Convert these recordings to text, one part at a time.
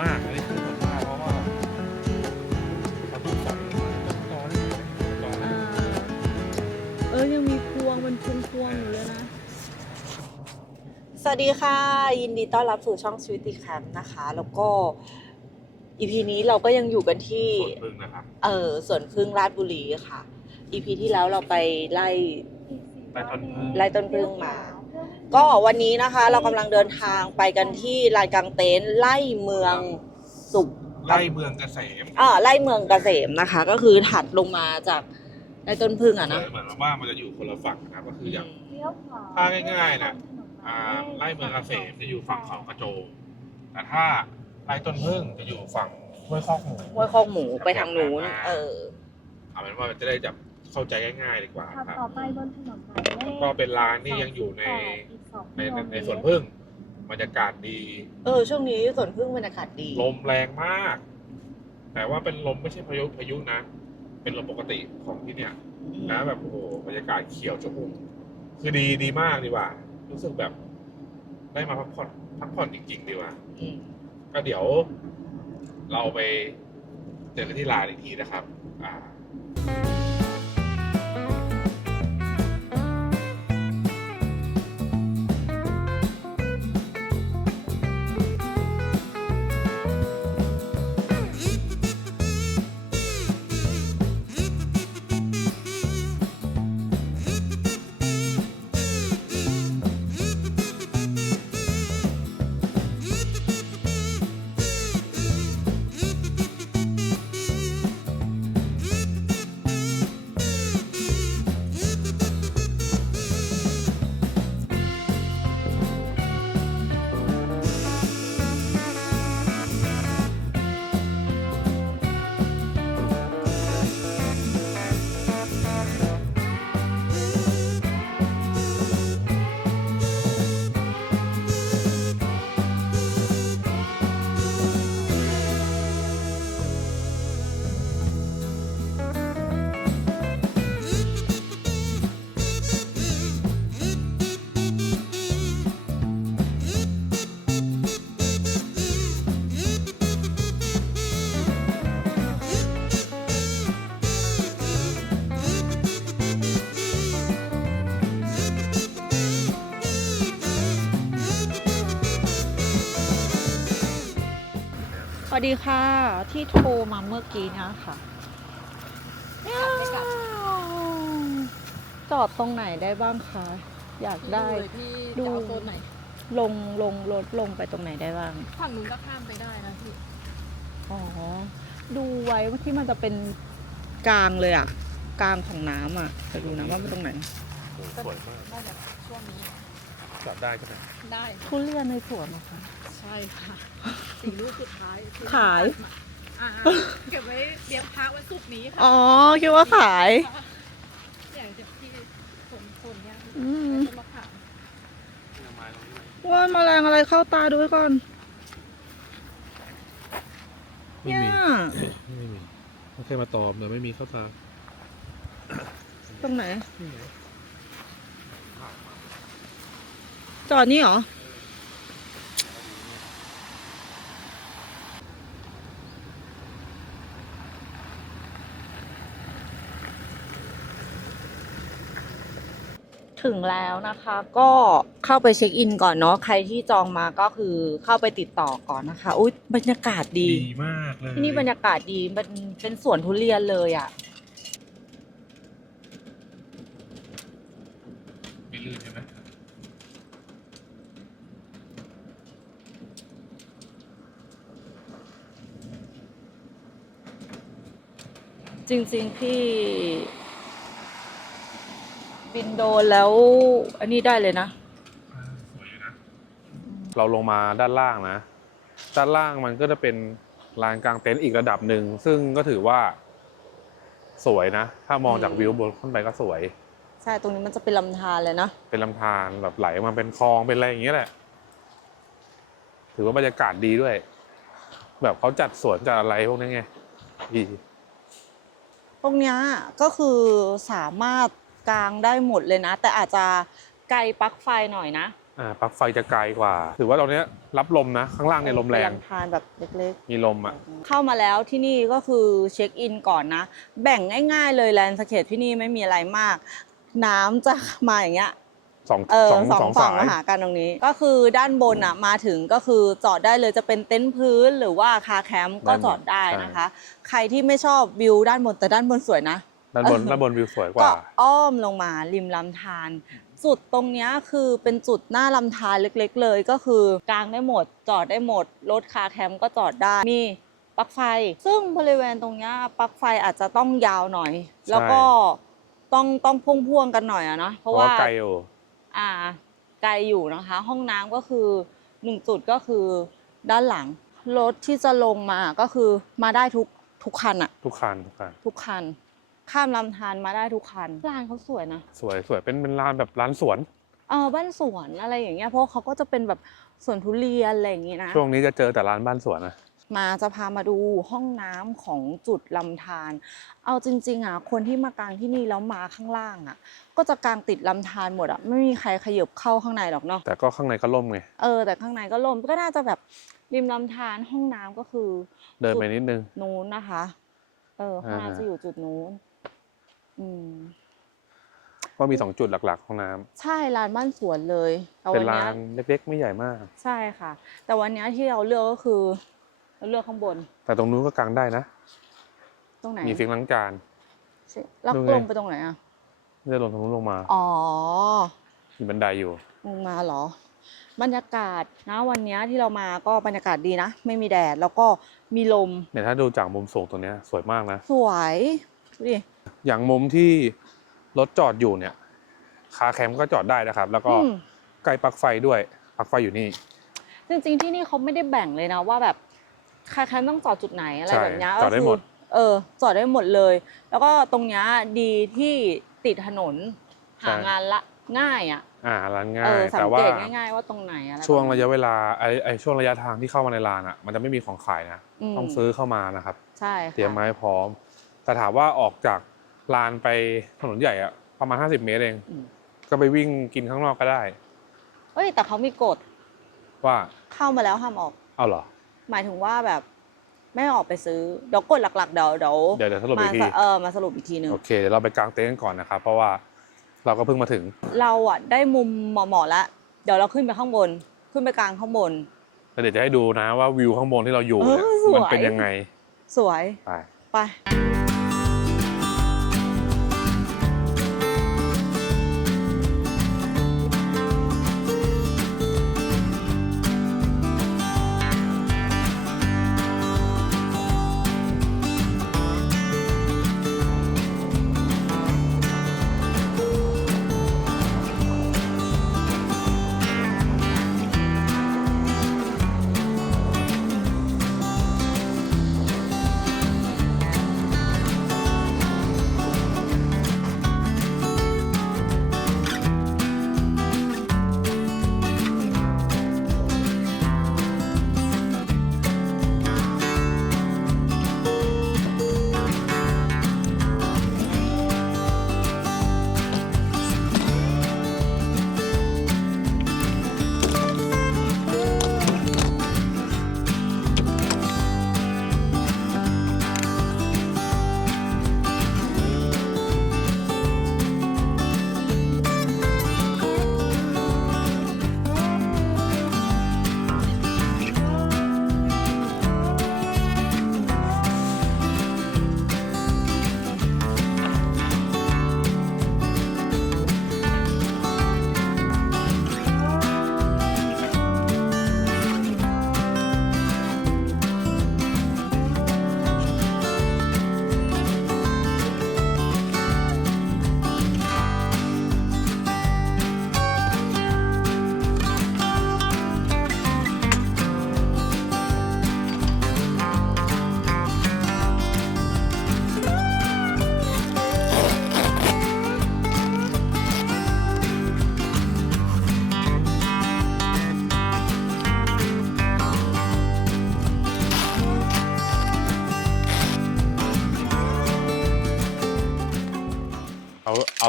มากอันนี้คือสดมากเพราะว่าเขาต้องสอยต้นตอนี่ต้นตออ่านี่เออยังมีพวงเป็นพวงพวงๆอยู่เลยนะ สวัสดีค่ะ ยินดีต้อนรับสู่ช่องสวิตตี้แคมป์นะคะ แล้วก็อีพีนี้เราก็ยังอยู่กันที่สวนพึ่งนะครับเออสวนพึ่งราชบุรีค่ะอีพีที่แล้วเราไปไล่ใต้ต้นพึ่งไล่ต้นพึ่งมา ก็วันนี้นะคะเรากำลังเดินทางไปกันที่ลานกลางเต็นท์ไล่เมืองสุขไล่เมืองเกษมอ่าไล่เมืองเกษมนะคะ ก็คือถัดลงมาจากไล่ต้นพึ่งอะนะเหมือนว่ามันจะอยู่คนละฝั่งนะครับก็คืออย่างเลี้ยวขวาถ้าง่ายๆนะอ่าไล่เมืองเกษมจะอยู่ฝั่งเขากระโจมแต่ถ้าไล่ต้นพึ่งจะอยู่ฝั่งห้วยคอกหมูห้วยโคอกหมูไปทางนู้นเออเอาเป็นว่าจะได้จับเข้าใจง่ายๆดีกว่าขับครับต่อไปบนถนนหมายเลขก็เป็นร้านที่ยังอยู่ในอีกสอง ในกิโลในเมตรในสวนพึ่งบรรยากาศดี เออ ช่วงนี้สวนพึ่งบรรยากาศดี ลมแรงมาก แต่ว่าเป็นลมไม่ใช่พายุพายุนะ เป็นลมปกติของที่เนี่ยนะแบบโอ้โหบรรยากาศเขียวชอุ่มคือดีดีมากดีกว่า รู้สึกแบบ ได้มาพักผ่อนพักผ่อนจริง ๆ ดีกว่าอืมก็เดี๋ยว เราไปเจอกันที่ลานอีกทีนะครับ อ่า วัสดีค่ะ ที่โทรมาเมื่อกี้เนะคะจอดตรงไหนได้บ้างคะ อยากได้เลยพี่ดูจะเอาโซนไหน ลงลงรถลงไปตรงไหนได้บ้าง ฝั่งนู้นก็ข้ามไปได้นะพี่ อ๋อ ดูไว้ว่าที่มันจะเป็นกลางเลยอะ กลางของน้ำอะจะดูนะว่ามันตรงไหนโอ้โหสวยมาก น่าจะช่วงนี้ จอดได้ใช่ไหมได้ทุเรียนในสวนนะคะ ใช่ค่ะสี่ลูกสุดท้ายที่ขาย อ่าเก็บไว้เลี้ยงพระวันศุกร์นี้ค่ะอ๋อคิดว่าขาย อย่างเดี๋ยวพี่ผมคนเนี่ยอืมจะมาขายว่าแมลงอะไรเข้าตาดูไว้ก่อน ไม่เนี่ย มี ไม่มีไม่เคยมาตอมเลยไม่มีข้าวตาตรงไหน จอดนี่เหรอ ถึงแล้วนะคะก็เข้าไปเช็คอินก่อนเนาะใครที่จองมาก็คือเข้าไปติดต่อก่อนนะคะ อุ้ยบรรยากาศดี ดีมากเลยที่นี่บรรยากาศดีมันเป็นสวนทุเรียนเลยอะ่ะ ไม่ลื่นใช่ไหม จริงๆพี่บินโดนแล้ว อันนี้ได้เลยนะอ่าสวยอยู่นะ เราลงมาด้านล่างนะ ด้านล่างมันก็จะเป็นลานกลางเต็นท์อีกระดับหนึ่ง ซึ่งก็ถือว่า สวยนะ ถ้ามองจากวิวบนขึ้นไปก็สวย ใช่ ตรงนี้มันจะเป็นลำธารเลยนะ เป็นลำธารแบบไหลมาเป็นคลองเป็นอะไรอย่างเงี้ยแหละ ถือว่าบรรยากาศดีด้วย แบบเขาจัดสวนจัดอะไรพวกนี้ไงดี ตรงเนี้ยก็คือสามารถกางได้หมดเลยนะ แต่อาจจะไกลปลั๊กไฟหน่อยนะอ่าปลั๊กไฟจะไกลกว่า ถือว่าตอนเนี้ยรับลมนะ ข้างล่างเนี่ยลมแรงทานแบบเล็กมีลมอะๆเข้ามาแล้วที่นี่ก็คือเช็คอินก่อนนะ แบ่งง่ายๆเลยแลนด์สเคปที่นี่ไม่มีอะไรมาก น้ำจะมาอย่างเงี้ย สองเออสองสองสองฝั่งสายมาหากันตรงนี้ ก็คือด้านบนอะมาถึงก็คือจอดได้เลยจะเป็นเต็นท์พื้นหรือว่าคาแคมป์ก็จอดได้นะคะ ใครที่ไม่ชอบวิวด้านบนแต่ด้านบนสวยนะด้านบนด้านบนวิวสวยกก็ว่า อ้อมลงมาริมลำธารจุดตรงเนี้ยคือเป็นจุดหน้าลำธารเล็ก ๆ เลยก็คือกางได้หมด จอดได้หมด รถคาแคมป์ก็จอดได้มีปลั๊กไฟ ซึ่งบริเวณตรงเนี้ยปลั๊กไฟอาจจะต้องยาวหน่อย แล้วก็ต้องต้องพ่วงๆกันหน่อยอะเนาะเพเพราะราะว่าว่าไกลอยู่ อ่าไกลอยู่นะคะ ห้องน้ำก็คือหนึ่งจุดก็คือด้านหลัง รถที่จะลงมาก็คือมาได้ทุกทุกคันอะทุกคันทุกคันทุกคัน ข้ามลำธารมาได้ทุกคันร้านเขาสวยนะ สวยสวยเป็นเป็นร้านแบบร้านสวน เออบ้านสวนอะไรอย่างเงี้ยเพราะเขาก็จะเป็นแบบสวนทุเรียนอะไรอย่างงี้นะ ช่วงนี้จะเจอแต่ร้านบ้านสวนนะ มาจะพามาดูห้องน้ำของจุดลำธาร เอาจริง ๆอะคนที่มากางที่นี่แล้วมาข้างล่างอะ ก็จะกางติดลำธารหมดอะไม่มีใครขยับเข้าข้างในหรอกเนาะแต่ก็ข้างในก็ร่มไงเออแต่ข้างในก็ล่มก็น่าจะแบบริมลำธารห้องน้ำก็คือ เดินไปนิดนึงนู้นนะคะ เออห้องอ่าฮะน้ำจะอยู่จุดนู้น อืมก็มีสองจุดหลักๆห้องน้ำใช่ร้านบ้านสวนเลยแต่เป็วันนร้าเนี้ยนเล็กๆไม่ใหญ่มาก ใช่ค่ะ แต่วันเนี้ยที่เราเลือกก็คือ เราเลือกข้างบน แต่ตรงนู้นก็กางได้นะ ตรงไหนมีฟิงล้างจานใช่แล้วดูไง ลงไปตรงไหนอะไม่ได้ลงตรงนู้นลงมา อ๋อ มีบันไดอยู่ลงมาเหรอ บรรยากาศนะวันเนี้ยที่เรามาก็บรรยากาศดีนะ ไม่มีแดดแล้วก็มีลมเนี่ยถ้าดูจากมุมสูงตรงเนี้ยสวยมากนะ สวยดูดิ อย่างมุมที่รถจอดอยู่เนี่ย คาแคมป์ก็จอดได้นะครับ แล้วก็อืม ใกล้ปลั๊กไฟด้วยปลั๊กไฟอยู่นี่ จริงๆที่นี่เขาไม่ได้แบ่งเลยนะว่าแบบ ใครๆต้องจอดจุดไหนอะไรใช่แบบเนี้ยจอดได้ก็คืหมดเออจอดได้หมดเลย แล้วก็ตรงเนี้ยดีที่ติดถนนหางานละง่ายอะอ่าร้านง่าเอย อสัแต่งว่าเกตง่ายๆว่าตรงไหนอะไรช่วงปมณระยะเวลาไอ้ไอ้ช่วงระยะทางที่เข้ามาในร้านอะมันจะไม่มีของขายนะมต้องซื้อเข้ามานะครับ ใช่ค่ะเตรียมมาให้พร้อม แต่ถามว่าออกจากลานไปถนนใหญ่อะประมาณ 50 เมตรเอง อืมก็ไปวิ่งกินข้างนอกก็ได้ เอ้ยแต่เขามีกฎว่าเข้ามาแล้วห้ามออก เอาเหรอ หมายถึงว่าแบบไม่ให้ออกไปซื้อเดี๋ยวกฎหลักๆเดี๋ยวเดี๋ยวเดี๋ยวเดี๋ยวสรุปมาอีกทีสะเออมาสรุปอีกทีหนึ่งโอเคเดี๋ยวเราไปกางเต็นท์กันก่อนนะครับ เพราะว่าเราก็เพิ่งมาถึง เราอะได้มุมเหมาะๆแล้วเดี๋ยวเราขึ้นไปข้างบน ขึ้นไปกลางข้างบนแล้วเดี๋ยวจะให้ดูนะว่าวิวข้างบนที่เราอยู่เนี่ยเออสวยมันเป็นยังไง สวยไปไป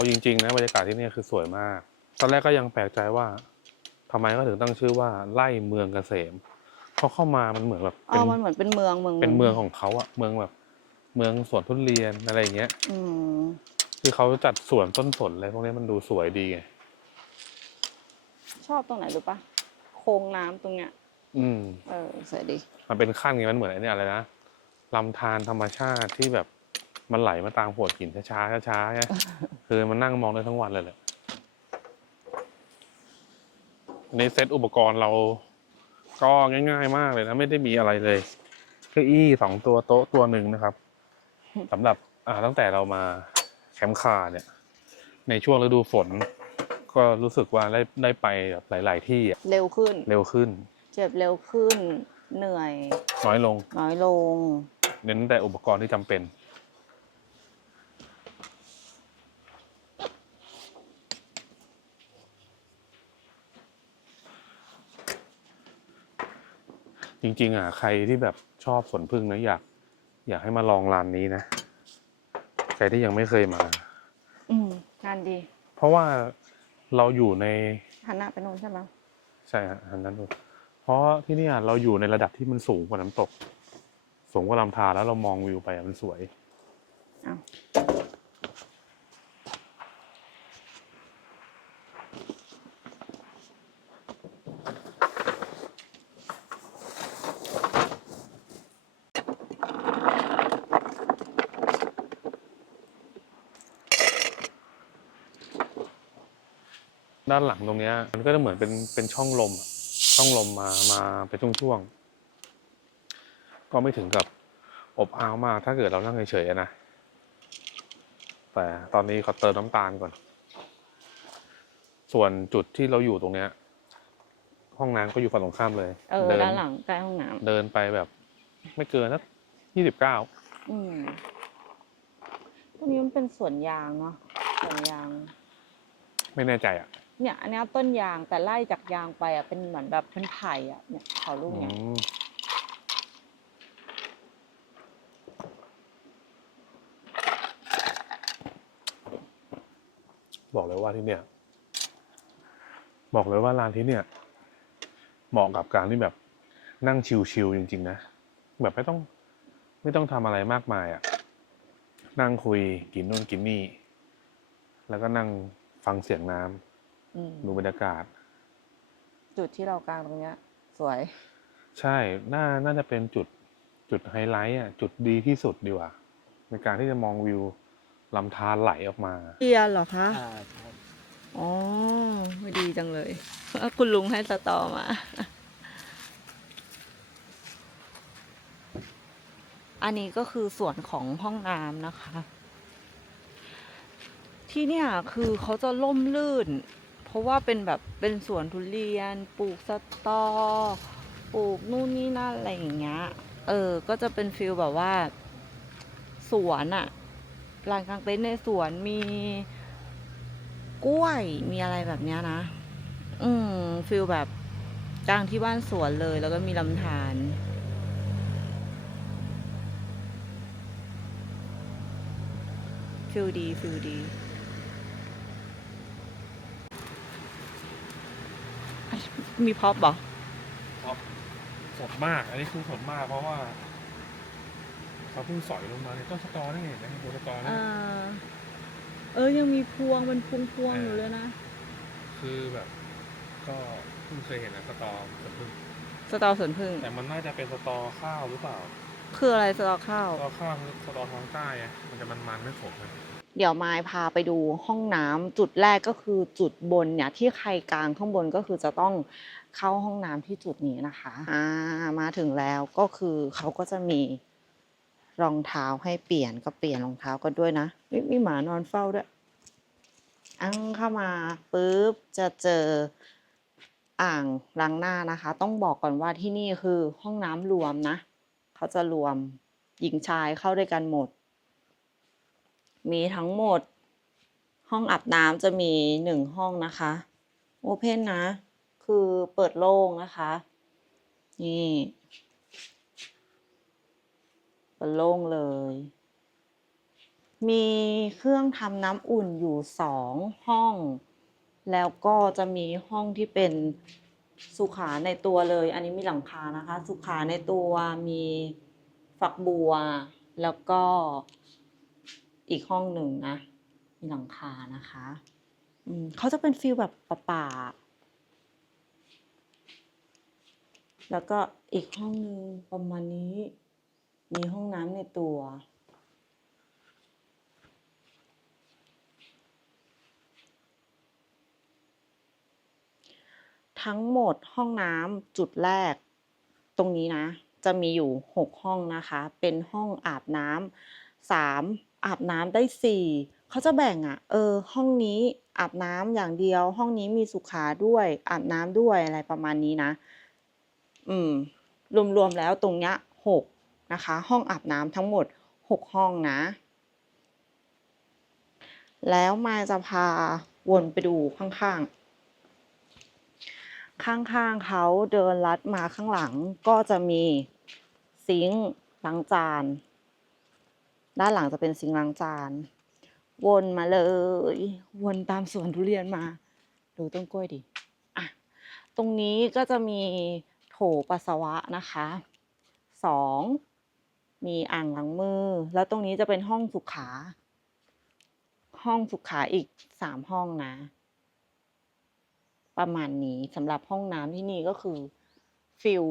จริงๆนะบรรยากาศที่นี่คือสวยมาก ตอนแรกก็ยังแปลกใจว่าทำไมก็ถึงตั้งชื่อว่าไล่เมืองเกษมเพราะเข้ามามันเหมือนแบบอ๋เป็อนมันเหมือนเป็นเมืองเมืองเป็นเมืองของเขาอะเมืองแบบ เมืองสวนทุเรียนอะไรอย่างเงี้ยอืมคือเขาจัดสวนต้นสนอะไรพวกนี้มันดูสวยดีไงชอบตรงไหนรู้ปะโค้งน้ำตรงเนี้ย อืม เออสวยดี มันเป็นขั้นไงมันเหมือนไอ้เนี่ยอะไรนะลำธารธรรมชาติที่แบบ มันไหลมาตามโขดหินช้าๆช้าๆไงคือมันนั่งมองได้ทั้งวันเลยแหละในเซตอุปกรณ์เราก็ง่าย ๆ มากเลยนะ ไม่ได้มีอะไรเลยเก้าอี้สองตัวโต๊ะตัวหนึ่งนะครับสำหรับอ่าตั้งแต่เรามาแคมป์คาร์เนี่ย ในช่วงฤดูฝน ก็รู้สึกว่าได้ได้ไปแบบหลาย ๆ ที่อะเร็วขึ้น เร็วขึ้น เจ็บเร็วขึ้น เหนื่อย น้อยลง น้อยลง เน้นแต่อุปกรณ์ที่จำเป็น ริง ๆ อะ ใครที่แบบชอบสวนพึ่งนะอยาก อยากให้มาลองร้านนี้นะ ใครที่ยังไม่เคยมา อืมงานดีเพราะว่าเราอยู่ในหันหน้าไปโน่นใช่ไหมใช่ฮะอันนั้นดูเพราะที่เนี่ยเราอยู่ในระดับที่มันสูงกว่าน้ำตก สูงกว่าลำธารแล้วเรามองวิวไปอะมันสวย อ้าว ด้านหลังตรงเนี้ยมันก็จะเหมือนเป็นเป็นช่องลมอะช่องลมมามาเป็นช่วงๆก็ไม่ถึงกับอบอ้าวมากถ้าเกิดเรานั่งเฉยๆอะนะแต่ตอนนี้ขอเติมน้ำตาลก่อน ส่วนจุดที่เราอยู่ตรงเนี้ย ห้องน้ำก็อยู่ฝั่งตรงข้ามเลยเออดินด้านหลังใกล้ห้องน้เดินไปแบบ ไม่เกินสักยี่สิบเก้าำอืมตรงนี้มันเป็นสวนยางเนาะสวนยาง ไม่แน่ใจอะ เนี่ย อันนี้ต้นยางแต่ไล่จากยางไปอะเป็นเหมือนแบบเป็นไผ่อะเนี่ยเขาลูกเนี่ยมบอกเลยว่าที่เนี่ย บอกเลยว่าร้านที่เนี่ย เหมาะกับการที่แบบนั่งชิลๆจริงๆนะ แบบไม่ต้อง ไม่ต้องทำอะไรมากมายอะ่ะ นั่งคุยกินนู่นกินนี่ แล้วก็นั่งฟังเสียงน้ำ ดูบรรยากาศ จุดที่เรากางตรงเนี้ย สวย ใช่น่าน่าจะเป็นจุดจุดไฮไลท์อะ จุดดีที่สุดดีกว่า ในการที่จะมองวิวลำธารไหลออกมาเรียนเหรอคะอ่าครับอ๋อไม่ดีจังเลย คุณลุงให้สตอมา อันนี้ก็คือส่วนของห้องน้ำนะคะ ที่เนี่ยคือเขาจะล่มลื่น เพราะว่าเป็นแบบเป็นสวนทุเรียน ปลูกสตอ ปลูกนู่นนี่นั่นอะไรอย่างเงี้ย เออ ก็จะเป็นฟิลแบบว่า สวนอะลานกลางเต็นท์ในสวนมีกล้วยมีอะไรแบบเนี้ยนะ อืมฟิลแบบกลางที่บ้านสวนเลย แล้วก็มีลำธารฟิลดีฟิลดี มีพ็อปเหรอสดมาก อันนี้คือสดมากเพราะว่าเขาเพิ่งสอยลงมาในต้นสตอนี่เห็นไหมต้นสตอนี่อ่าเออยังมีพวงเป็นพวงพวงๆอยู่เลยนะ คือแบบ ก็เพิ่งเคยเห็นนะสตอแต่เพิ่งสตอสวนพึ่งแต่มันน่าจะเป็นสตอข้าวหรือเปล่า คืออะไรสตอข้าวสตอข้าวคือสตอท้องใต้ไงมันจะมันๆไม่ขมนะ เดี๋ยวมายพาไปดูห้องน้ำจุดแรกก็คือจุดบนเนี่ยที่ใครกลางข้างบนก็คือจะต้องเข้าห้องน้ำที่จุดนี้นะคะอ่ามาถึงแล้วก็คือเขาก็จะมีรองเท้าให้เปลี่ยนก็เปลี่ยนรองเท้ากันด้วยนะเฮ้ยมีหมานอนเฝ้าด้วยอังเข้ามาปุ๊บจะเจออ่างล้างหน้านะคะ ต้องบอกก่อนว่าที่นี่คือห้องน้ำรวมนะ เขาจะรวมหญิงชายเข้าด้วยกันหมด มีทั้งหมด ห้องอาบน้ำจะมีหนึ่งห้องนะคะโอเพนนะ คือเปิดโล่งนะคะ นี่เปิดโล่งเลย มีเครื่องทำน้ำอุ่นอยู่สองห้อง แล้วก็จะมีห้องที่เป็นสุขาในตัวเลย อันนี้มีหลังคานะคะ สุขาในตัวมีฝักบัว แล้วก็ อีกห้องหนึ่งนะ มีหลังคานะคะอืมเขาจะเป็นฟิลแบบป่าๆแล้วก็อีกห้องหนึ่งประมาณนี้ มีห้องน้ำในตัว ทั้งหมดห้องน้ำจุดแรก ตรงนี้นะ จะมีอยู่หกห้องนะคะ เป็นห้องอาบน้ำสาม อาบน้ำได้สี่เขาจะแบ่งอะ่ะเออ ห้องนี้อาบน้ำอย่างเดียว ห้องนี้มีสุขาด้วย อาบน้ำด้วยอะไรประมาณนี้นะ อืม รวมๆแล้วตรงเนี้ยหกนะคะ ห้องอาบน้ำทั้งหมดหกห้องนะ แล้วมาจะพาวนไปดูข้างๆข้างๆเขาเดินลัดมาข้างหลังก็จะมีซิงค์ล้างจาน ด้านหลังจะเป็นซิงล้างจาน วนมาเลย วนตามสวนทุเรียนมา ดูต้นกล้วยดิอะตรงนี้ก็จะมีโถปัสสาวะนะคะสองมีอ่างล้างมือ แล้วตรงนี้จะเป็นห้องสุขา ห้องสุขาอีกสามห้องนะ ประมาณนี้สำหรับห้องน้ำที่นี่ก็คือฟิล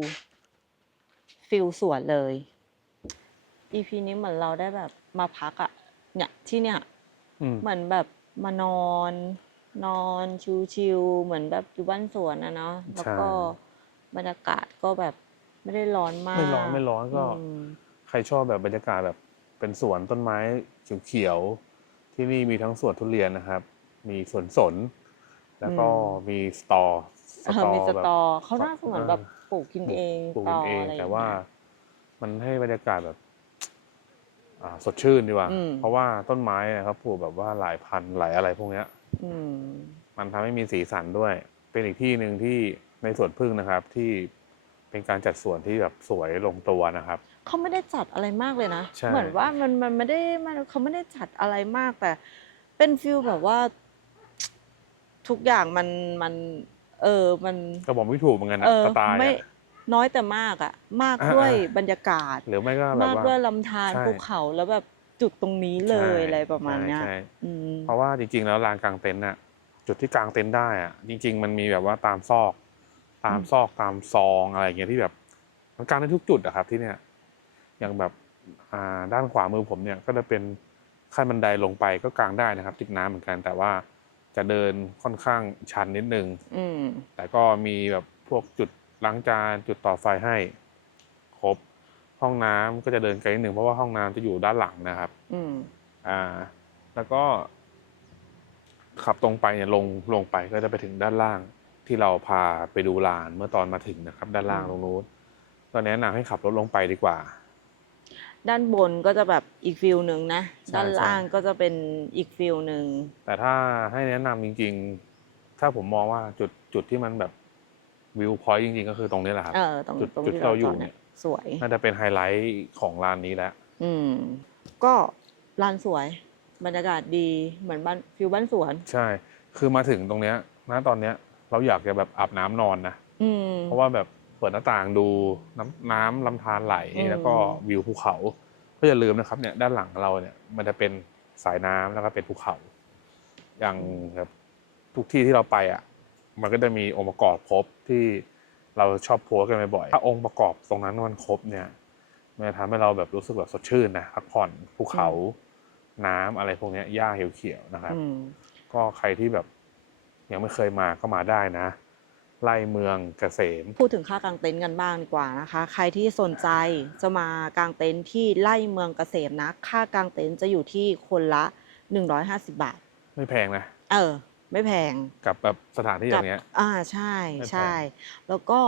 ฟิลสวนเลย EP นี้เหมือนเราได้แบบ มาพักอะเนี่ยที่เนี่ยอืมเหมือนแบบมานอน นอนชิวๆเหมือนแบบอยู่บ้านสวนนะเนาะแล้วก็บรรยากาศก็แบบไม่ได้ร้อนมาก ไม่ร้อนไม่ร้อนก็อืมใครชอบแบบบรรยากาศแบบเป็นสวนต้นไม้เขียวๆที่นี่มีทั้งสวนทุเรียนนะครับ มีสวนสน แล้วก็มีสตอสเออมีสแบบตอเขาน่าจะเหมือนแบบปลูกกินเองปลูกตกิอนเองอะไรอย่งแต่เงี้ยว่า มันให้บรรยากาศแบบอ่า สดชื่นดีกว่า อืม เพราะว่าต้นไม้อะครับปลูกแบบว่าหลายพันหลายอะไรพวกเนี้ย อืม มันทำให้มีสีสันด้วย เป็นอีกที่หนึ่งที่ในสวนพึ่งนะครับ ที่เป็นการจัดสวนที่แบบสวยลงตัวนะครับ เขาไม่ได้จัดอะไรมากเลยนะ ใช่ เหมือนว่ามันมันไม่ได้มันเขาไม่ได้จัดอะไรมากแต่ เป็นฟิลแบบว่า ทุกอย่างมันมัน เออมันก็บอกไม่ถูกเหมือนกันนะเออสไตล์ไม่อะ น้อยแต่มากอะมากอ่าด้วยอ่าบรรยากาศ หรือไม่ก็แบบมากว่าด้วยลำธารใช่ภูเขาแล้วแบบจุดตรงนี้เลยใช่อะไรประมาณเนี้ยใช่ใช่อืมเพราะว่าจริง ๆ แล้วลานกลางเต็นท์น่ะจุดที่กลางเต็นท์ได้อะจริง ๆ มันมีแบบว่าตามซอก ตามซอกตามซองอะไรอย่างเงี้ยที่แบบมันกลางได้ทุกจุดอะครับที่เนี่ยอย่างแบบอ่าด้านขวามือผมเนี่ยก็จะเป็นขั้นบันไดลงไปก็กลางได้นะครับ ติดน้ำเหมือนกันแต่ว่าจะเดินค่อนข้างชันนิดนึงอืมแต่ก็มีแบบพวกจุด ล้างจานจุดต่อไฟให้ครบ ห้องน้ำก็จะเดินไกลนิดนึงเพราะว่าห้องน้ำจะอยู่ด้านหลังนะครับ อืมอ่า แล้วก็ ขับตรงไปเนี่ยลงลงไปก็จะไปถึงด้านล่าง ที่เราพาไปดูลานเมื่อตอนมาถึงนะครับ ด้านล่างตรงนู้นก็แนะนำให้ขับรถลงไปดีกว่า ด้านบนก็จะแบบอีกฟิลหนึ่งนะใช่ด้านล่างก็จะเป็นอีกฟิลหนึ่งแต่ถ้าให้แนะนำจริง ๆ ถ้าผมมองว่าจุดจุดที่มันแบบ วิวพอยต์จริงๆ ก็คือตรงนี้แหละครับเออตรงจุดตรงจุดที่ที่เราอยู่จดเนี่ยสวย น่าจะเป็นไฮไลท์ของลานนี้แล้ว อืม ก็ลานสวย บรรยากาศดีเหมือนบ้านฟิลบ้านสวน ใช่ คือมาถึงตรงเนี้ยณตอนเนี้ยเราอยากจะแบบอาบน้ำนอนนะ อืม เพราะว่าแบบเปิดหน้าต่างดูน้ำน้ำลำธารไหลอืม แล้วก็วิวภูเขา ก็อย่าลืมนะครับเนี่ยด้านหลังเราเนี่ยมันจะเป็นสายน้ำแล้วก็เป็นภูเขา อย่างแบบทุกที่ที่เราไปอะ มันก็จะมีองค์ประกอบครบที่เราชอบโพสต์กันบ่อยๆถ้าองค์ประกอบตรงนั้นมันครบเนี่ยมันจะทำให้เราแบบรู้สึกแบบสดชื่นนะพักผ่อนภูเขาน้ำอะไรพวกเนี้ยหญ้าเขียวๆนะครับอืมก็ใครที่แบบยังไม่เคยมาก็มาได้นะไล่เมืองเกษม พูดถึงค่ากางเต็นท์กันบ้างดีกว่านะคะ ใครที่สนใจจะมากางเต็นท์ที่ไล่เมืองเกษมนะ ค่ากางเต็นท์จะอยู่ที่คนละ 150 บาท ไม่แพงนะ เออ ไม่แพงกับแบบสถานที่อย่างเงี้ยอ่าใช่ไม่แพงใช่ แล้วก็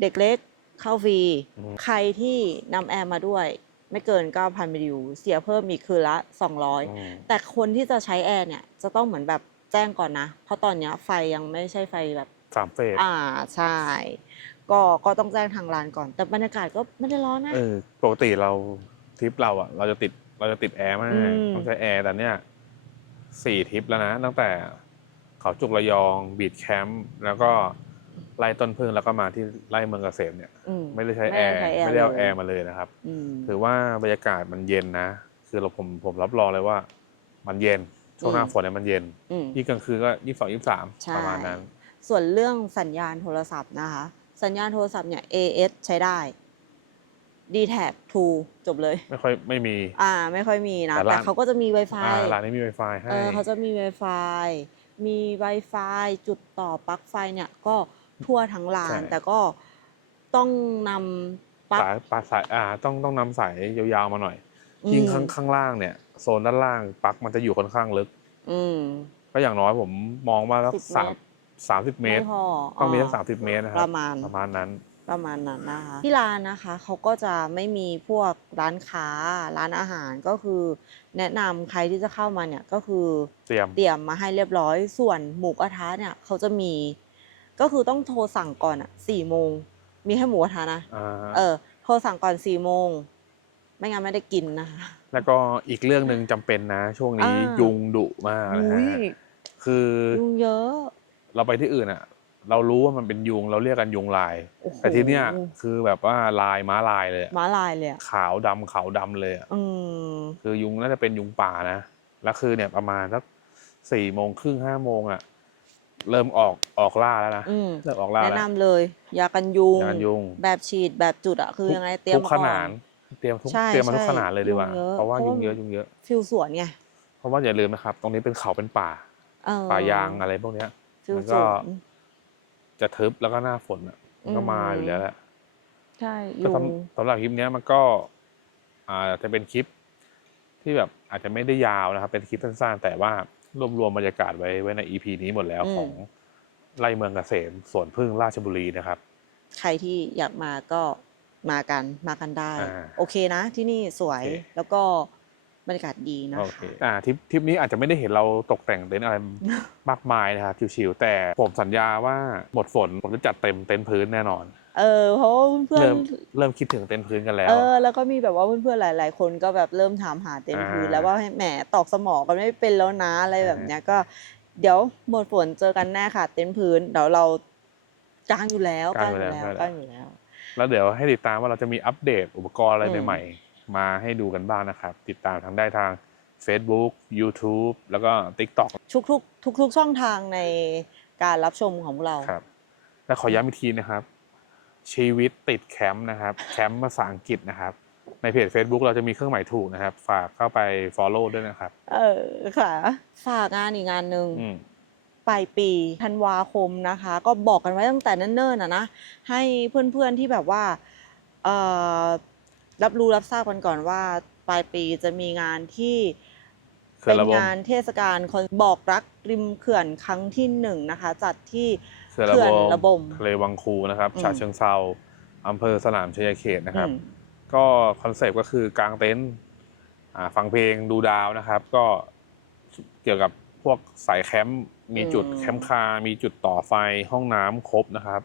เด็กเล็กเข้าฟรี อืมใครที่นำแอร์มาด้วย ไม่เกิน 9,000มิลลิวเสียเพิ่มอีกคืนละ 200 อืมแต่คนที่จะใช้แอร์เนี่ย จะต้องเหมือนแบบแจ้งก่อนนะ เพราะตอนเนี้ยไฟยังไม่ใช่ไฟแบบ สามเฟสอ่าใช่ ก็ก็ต้องแจ้งทางร้านก่อน แต่บรรยากาศก็ไม่ได้ร้อนนะ เออปกติเราทริปเราอะ เราจะติดเราจะติดแอร์มากอืม ต้องใช้แอร์แต่เนี้ย สี่ทริปแล้วนะ ตั้งแต่เขาจุกระยอง บีดแคมป์แล้วก็ไล่ต้นพึ่งแล้วก็มาที่ไล่เมืองเกษมเนี่ย อืม ไม่ได้ใช้ไม่แอได้ร์ใช้แอร์ ไม่ได้เอาเลยแอร์มาเลยนะครับ อืม ถือว่าบรรยากาศมันเย็นนะ คือเราผมผมรับรองเลยว่า มันเย็น ช่วงหน้าอืม ฝนเนี่ยมันเย็น อืม ยิ่งกลางคืนก็ยี่สิบสองยี่สิบสามใช่ ประมาณนั้น ส่วนเรื่องสัญญาณโทรศัพท์นะคะ สัญญาณโทรศัพท์เนี่ย AS ใช้ได้ d t a c 2จบเลย ไม่ค่อยไม่มี อ่าไม่ค่อยมีนะ แต่แต่ร้านเขาก็จะมี Wi-Fi อ่าร้านนี้มี Wi-Fi ให้ เออเขาจะมี Wi-Fi มี Wi-Fi จุดต่อปลั๊กไฟเนี่ยก็ทั่วทั้งร้าน ใช่ แต่ก็ต้องนำปลั๊ก สายปลาสายอ่าต้องต้องนำสายยาวๆมาหน่อยอืมยิ่งข้างข้างล่างเนี่ยโซนด้านล่างปลั๊กมันจะอยู่ค่อนข้างลึก อืม ก็อย่างน้อยผมมองว่าสัก10สามสามสิบเมตร ไม่พอต้องมีสักอ๋อสามสิบเมตรนะครัประมาณ ประมาณนั้น ประมาณนั้นนะคะที่ร้านนะคะเขาก็จะไม่มีพวกร้านค้าร้านอาหารก็คือ แนะนำใครที่จะเข้ามาเนี่ยก็คือเตรียม เตรียมมาให้เรียบร้อย ส่วนหมูกระทะเนี่ยเขาจะมี ก็คือต้องโทรสั่งก่อนอะสี่โมงมีให้หมูกระทะนะอ่าเออโทรสั่งก่อนสี่โมงไม่งั้นไม่ได้กินนะคะ แล้วก็อีกเรื่องหนึ่งจำเป็นนะ ช่วงนี้อ่ายุ ยุงดุมากนะอุ้ฮะยคือ ยุงเยอะ เราไปที่อื่นอะ เรารู้ว่ามันเป็นยุงเราเรียกกันยุงลาย โอ้โหแต่ที่เนี้ยคือแบบว่าลายม้าลายเลยอะม้าลายเลยอะขาวดำขาวดำเลยอะอืมคือยุงน่าจะเป็นยุงป่านะแล้วคือเนี่ยประมาณสักสี่โมงครึ่งห้าโมงอะเริ่มออกออกล่าแล้วนะอืมเริ่มออกล่าแนะแล้วนำเลย ยากันยุง ยากันยุง แบบฉีดแบบจุดอะคือทุกยังไงเตรียมทุกมาขก่อนนาดเตรียมทุกใช่เตรียมมาทุกใช่ขนาดเลยดีกว่ายุงเยอะเพราะว่าเพราะยุงเยอะยุงเยอะฟิลสวนไงเพราะว่าอย่าลืมนะครับ ตรงนี้เป็นเขาเป็นป่า เออป่ายางอะไรพวกเนี้ย ฟิลมันสก็ วน จะทึบแล้วก็หน้าฝนอะมันก็อืมมาอยู่แล้วแหละใช่ก็ยุงสำสำหรับคลิปเนี้ยมันก็ อ่าจะเป็นคลิปที่แบบอาจจะไม่ได้ยาวนะครับ เป็นคลิปสั้นๆแต่ว่ารวบรวมบรรยากาศไว้ไว้ใน EP นี้หมดแล้วของไล่เมืองเกษมสวนพึ่งราชบุรีนะครับ ใครที่อยากมาก็มากันมากันได้ อ่าโอเคนะที่นี่สวยโอเค แล้วก็ บรรยากาศดีนะโอคะเคอ่าทริปทริปนี้อาจจะไม่ได้เห็นเราตกแต่งเต็นท์อะไรมากมายนะครับชิวๆแต่ผมสัญญาว่าหมดฝนผมจะจัดเต็มเต็นท์พื้นแน่นอน เออเพราะว่าเพื่อนเริ่มเริ่มคิดถึงเต็นท์พื้นกันแล้ว เออแล้วก็มีแบบว่าเพื่อนๆหลาย ๆ คนก็แบบเริ่มถามหาเต็นท์พื้นอ่าแล้วว่าให้แหมตอกสมอกันไม่เป็นแล้วนะอะไรแบบเนี้ยก็ เดี๋ยวหมดฝนเจอกันแน่ค่ะ เต็นท์พื้นเดี๋ยวเรากางอยู่แล้วกางอยู่แล้วกางอยู่แล้ว แล้วเดี๋ยวให้ติดตามว่าเราจะมีอัปเดตอุปกรณ์อะไรอืมใหม่ๆ มาให้ดูกันบ้างนะครับ ติดตามทางได้ทาง Facebook YouTube แล้วก็ TikTok ทุกๆทุกๆช่องทางในการรับชมของพวกเรา ครับและขอย้ำอีกทีนะครับ ชีวิตติดแคมป์นะครับ แคมป์ภาษาอังกฤษนะครับ ในเพจ Facebook เราจะมีเครื่องหมายถูกนะครับ ฝากเข้าไป Follow ด้วยนะครับ เออค่ะ ฝากงานอีกงานหนึ่งอืม ปลายปีธันวาคมนะคะ ก็บอกกันไว้ตั้งแต่เนิ่นๆนะนะให้เพื่อนๆที่แบบว่าเอ่อ รับรู้รับทราบกันก่อนว่าปลายปีจะมีงานที่เขื่เป็อนนระบม งานเทศกาลคนบอกรักริมเขื่อนครั้งที่หนึ่งนะคะ จัดที่ เขื่อนเขื่อนระระบบมทะเลวังคูนะครับอืม ฉะเชิงเซาอำเภอสนามชัยเขตนะครับ อืม ก็คอนเซปต์ก็คือกางเต็นท์อ่าฟังเพลงดูดาวนะครับ ก็เกี่ยวกับพวกสายแคมป์มีจุดอืม แคมป์คาร์มีจุดต่อไฟห้องน้ำครบนะครับ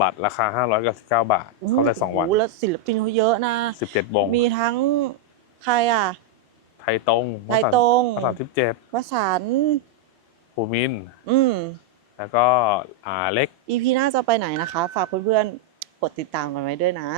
บัตรราคา 599 บาท เข้าได้ 2 วันโโหแล้วศิลปินเขาเยอะนะ 17วงมีทั้งใครอะ ไทยตรงไทยตรงภาษาสิบเจ็ดวสันต์ภูมินทร์อืม แล้วก็อ่าเล็ก EP หน้าจะไปไหนนะคะ ฝากเพื่อนๆ กดติดตามกันไว้ด้วยนะ